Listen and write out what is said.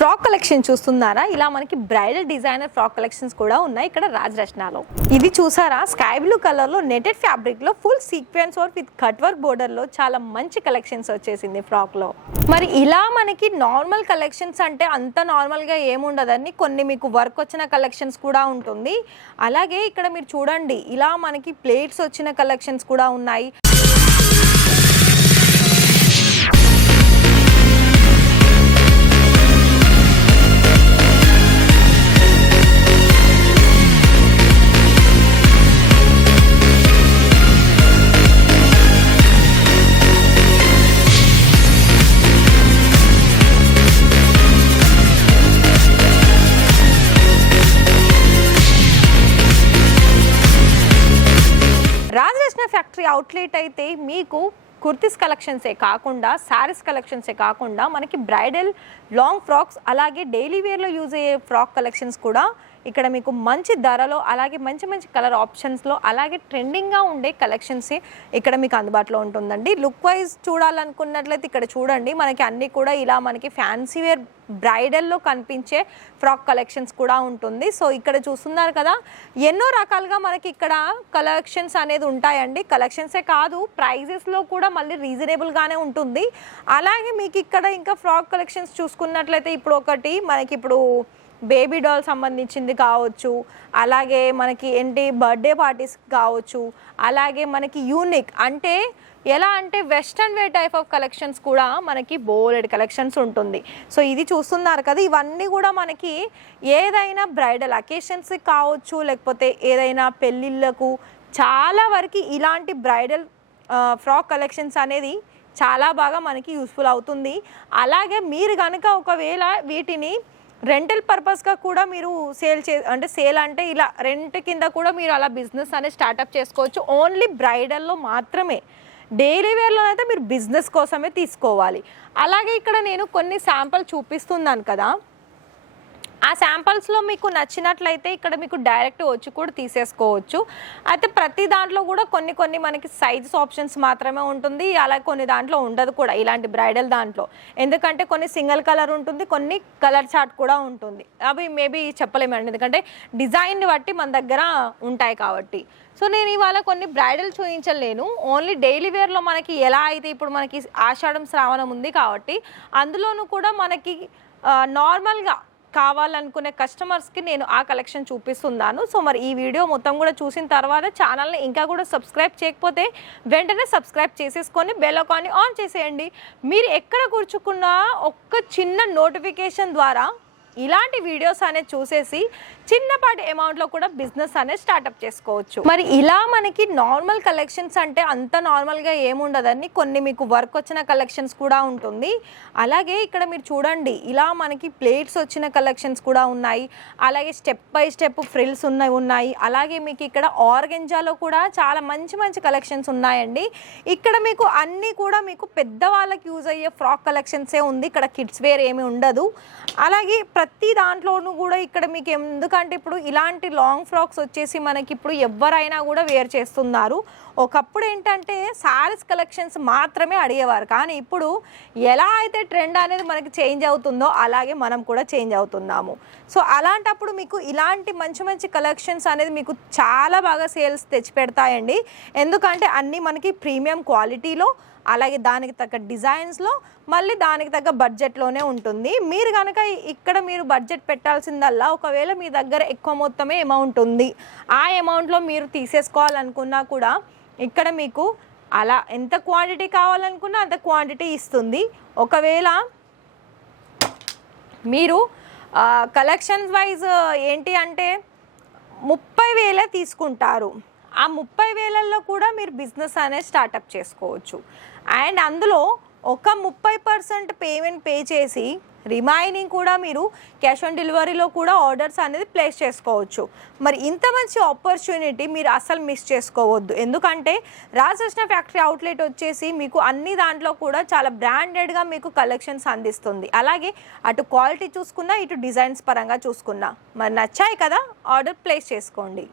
Frock collection చూస్తున్నారా? ఇలా మనకి బ్రైడల్ డిజైనర్ ఫ్రాక్ కలెక్షన్స్ కూడా ఉన్నాయి ఇక్కడ రాజ్ ఇది చూసారా? స్కై బ్లూ కలర్లో నెటెడ్ ఫ్యాబ్రిక్లో full sequence work with cut work బోర్డర్లో చాలా మంచి కలెక్షన్స్ వచ్చేసింది ఫ్రాక్లో మరి ఇలా మనకి నార్మల్ కలెక్షన్స్ అంటే అంత నార్మల్గా ఏముండదని కొన్ని మీకు వర్క్ వచ్చిన కలెక్షన్స్ కూడా ఉంటుంది. అలాగే ఇక్కడ మీరు చూడండి ఇలా మనకి ప్లేట్స్ వచ్చిన కలెక్షన్స్ కూడా ఉన్నాయి. అవుట్లెట్ అయితే మీకు కుర్తీస్ కలెక్షన్సే కాకుండా శారీస్ కలెక్షన్సే కాకుండా మనకి బ్రైడల్ లాంగ్ ఫ్రాక్స్ అలాగే డైలీ వేర్లో యూజ్ అయ్యే ఫ్రాక్ కలెక్షన్స్ కూడా ఇక్కడ మీకు మంచి ధరలో అలాగే మంచి మంచి కలర్ ఆప్షన్స్లో అలాగే ట్రెండింగ్గా ఉండే కలెక్షన్స్ ఇక్కడ మీకు అందుబాటులో ఉంటుందండి. లుక్ వైజ్ చూడాలనుకున్నట్లయితే ఇక్కడ చూడండి మనకి అన్నీ కూడా ఇలా మనకి ఫ్యాన్సీ వేర్ బ్రైడల్లో కనిపించే ఫ్రాక్ కలెక్షన్స్ కూడా ఉంటుంది. సో ఇక్కడ చూస్తున్నారు కదా ఎన్నో రకాలుగా మనకి ఇక్కడ కలెక్షన్స్ అనేది ఉంటాయండి. కలెక్షన్సే కాదు ప్రైజెస్లో కూడా మళ్ళీ రీజనబుల్గానే ఉంటుంది. అలాగే మీకు ఇక్కడ ఇంకా ఫ్రాక్ కలెక్షన్స్ చూసుకున్నట్లయితే ఇప్పుడు ఒకటి మనకి ఇప్పుడు బేబీ డాల్ సంబంధించింది కావచ్చు అలాగే మనకి ఏంటి బర్త్డే పార్టీస్ కావచ్చు అలాగే మనకి యూనిక్ అంటే ఎలా అంటే western way type of collections కూడా మనకి బోలెడ్ కలెక్షన్స్ ఉంటుంది. సో ఇది చూస్తున్నారు కదా ఇవన్నీ కూడా మనకి ఏదైనా బ్రైడల్ అకేషన్స్కి కావచ్చు లేకపోతే ఏదైనా పెళ్ళిళ్ళకు చాలా వరకు ఇలాంటి బ్రైడల్ ఫ్రాక్ కలెక్షన్స్ అనేది చాలా బాగా మనకి యూస్ఫుల్ అవుతుంది. అలాగే మీరు కనుక ఒకవేళ వీటిని రెంటల్ పర్పస్గా కూడా మీరు సేల్ చే అంటే సేల్ అంటే ఇలా రెంట్ కింద కూడా మీరు అలా బిజినెస్ అనేది స్టార్టప్ చేసుకోవచ్చు. ఓన్లీ బ్రైడల్లో మాత్రమే. డైలీ వేర్లో అయితే మీరు బిజినెస్ కోసమే తీసుకోవాలి. అలాగే ఇక్కడ నేను కొన్ని శాంపుల్ చూపిస్తున్నాను కదా. ఆ శాంపిల్స్లో మీకు నచ్చినట్లయితే ఇక్కడ మీకు డైరెక్ట్ వచ్చి కూడా తీసేసుకోవచ్చు. అయితే ప్రతి దాంట్లో కూడా కొన్ని కొన్ని మనకి సైజెస్ ఆప్షన్స్ మాత్రమే ఉంటుంది. అలా కొన్ని దాంట్లో ఉండదు కూడా ఇలాంటి బ్రైడల్ దాంట్లో. ఎందుకంటే కొన్ని సింగిల్ కలర్ ఉంటుంది కొన్ని కలర్ చార్ట్ కూడా ఉంటుంది. అవి మేబీ చెప్పలేమండి ఎందుకంటే డిజైన్ బట్టి మన దగ్గర ఉంటాయి కాబట్టి. సో నేను ఇవాళ కొన్ని బ్రైడల్ చూపించలేను ఓన్లీ డైలీ వేర్లో మనకి ఎలా అయితే ఇప్పుడు మనకి ఆషాఢం శ్రావణం ఉంది కాబట్టి అందులోనూ కూడా మనకి నార్మల్గా కావాలనుకునే కస్టమర్స్కి నేను ఆ కలెక్షన్ చూపిస్తున్నాను. సో మరి ఈ వీడియో మొత్తం కూడా చూసిన తర్వాత ఛానల్ని ఇంకా కూడా సబ్స్క్రైబ్ చేయకపోతే వెంటనే సబ్స్క్రైబ్ చేసేసుకొని బెల్ ఐకాన్ని ఆన్ చేసేయండి. మీరు ఎక్కడ కూర్చుకున్నా ఒక్క చిన్న నోటిఫికేషన్ ద్వారా ఇలాంటి వీడియోస్ అనేది చూసేసి చిన్నపాటి అమౌంట్లో కూడా బిజినెస్ అనేది స్టార్టప్ చేసుకోవచ్చు. మరి ఇలా మనకి నార్మల్ కలెక్షన్స్ అంటే అంత నార్మల్గా ఏముండదని కొన్ని మీకు వర్క్ వచ్చిన కలెక్షన్స్ కూడా ఉంటుంది. అలాగే ఇక్కడ మీరు చూడండి ఇలా మనకి ప్లేట్స్ వచ్చిన కలెక్షన్స్ కూడా ఉన్నాయి. అలాగే స్టెప్ బై స్టెప్ ఫ్రిల్స్ ఉన్నాయి ఉన్నాయి. అలాగే మీకు ఇక్కడ ఆర్గెంజాలో కూడా చాలా మంచి మంచి కలెక్షన్స్ ఉన్నాయండి. ఇక్కడ మీకు అన్నీ కూడా మీకు పెద్దవాళ్ళకి యూజ్ అయ్యే ఫ్రాక్ కలెక్షన్సే ఉంది. ఇక్కడ కిడ్స్ వేర్ ఏమీ ఉండదు. అలాగే ప్రతి దాంట్లోనూ కూడా ఇక్కడ మీకు ఎందుకంటే ఇప్పుడు ఇలాంటి లాంగ్ ఫ్రాక్స్ వచ్చేసి మనకి ఇప్పుడు ఎవరైనా కూడా వేర్ చేస్తున్నారు. ఒకప్పుడు ఏంటంటే శారీస్ కలెక్షన్స్ మాత్రమే అడిగేవారు. కానీ ఇప్పుడు ఎలా అయితే ట్రెండ్ అనేది మనకి చేంజ్ అవుతుందో అలాగే మనం కూడా చేంజ్ అవుతున్నాము. సో అలాంటప్పుడు మీకు ఇలాంటి మంచి మంచి కలెక్షన్స్ అనేది మీకు చాలా బాగా సేల్స్ తెచ్చిపెడతాయండి. ఎందుకంటే అన్నీ మనకి ప్రీమియం క్వాలిటీలో అలాగే దానికి తగ్గ డిజైన్స్లో మళ్ళీ దానికి తగ్గ బడ్జెట్లోనే ఉంటుంది. మీరు కనుక ఇక్కడ మీరు బడ్జెట్ పెట్టాల్సిందల్లా ఒకవేళ మీ దగ్గర ఎక్కువ మొత్తమే అమౌంట్ ఉంది. ఆ అమౌంట్లో మీరు తీసేసుకోవాలనుకున్నా కూడా ఇక్కడ మీకు అలా ఎంత క్వాంటిటీ కావాలనుకున్నా అంత క్వాంటిటీ ఇస్తుంది. ఒకవేళ మీరు కలెక్షన్స్ వైజ్ ఏంటి అంటే ముప్పై వేలే తీసుకుంటారు. ఆ ముప్పై వేలల్లో కూడా మీరు బిజినెస్ అనేది స్టార్టప్ చేసుకోవచ్చు. అండ్ అందులో ఒక ముప్పై పర్సెంట్ పేమెంట్ పే చేసి రిమైనింగ్ కూడా మీరు క్యాష్ ఆన్ డెలివరీలో కూడా ఆర్డర్స్ అనేది ప్లేస్ చేసుకోవచ్చు. మరి ఇంత మంచి ఆపర్చునిటీ మీరు అసలు మిస్ చేసుకోవద్దు. ఎందుకంటే రాజకృష్ణ ఫ్యాక్టరీ అవుట్లెట్ వచ్చేసి మీకు అన్ని దాంట్లో కూడా చాలా బ్రాండెడ్గా మీకు కలెక్షన్స్ అందిస్తుంది. అలాగే అటు క్వాలిటీ చూసుకున్నా ఇటు డిజైన్స్ పరంగా చూసుకున్నా. మరి నచ్చాయి కదా? ఆర్డర్ ప్లేస్ చేసుకోండి.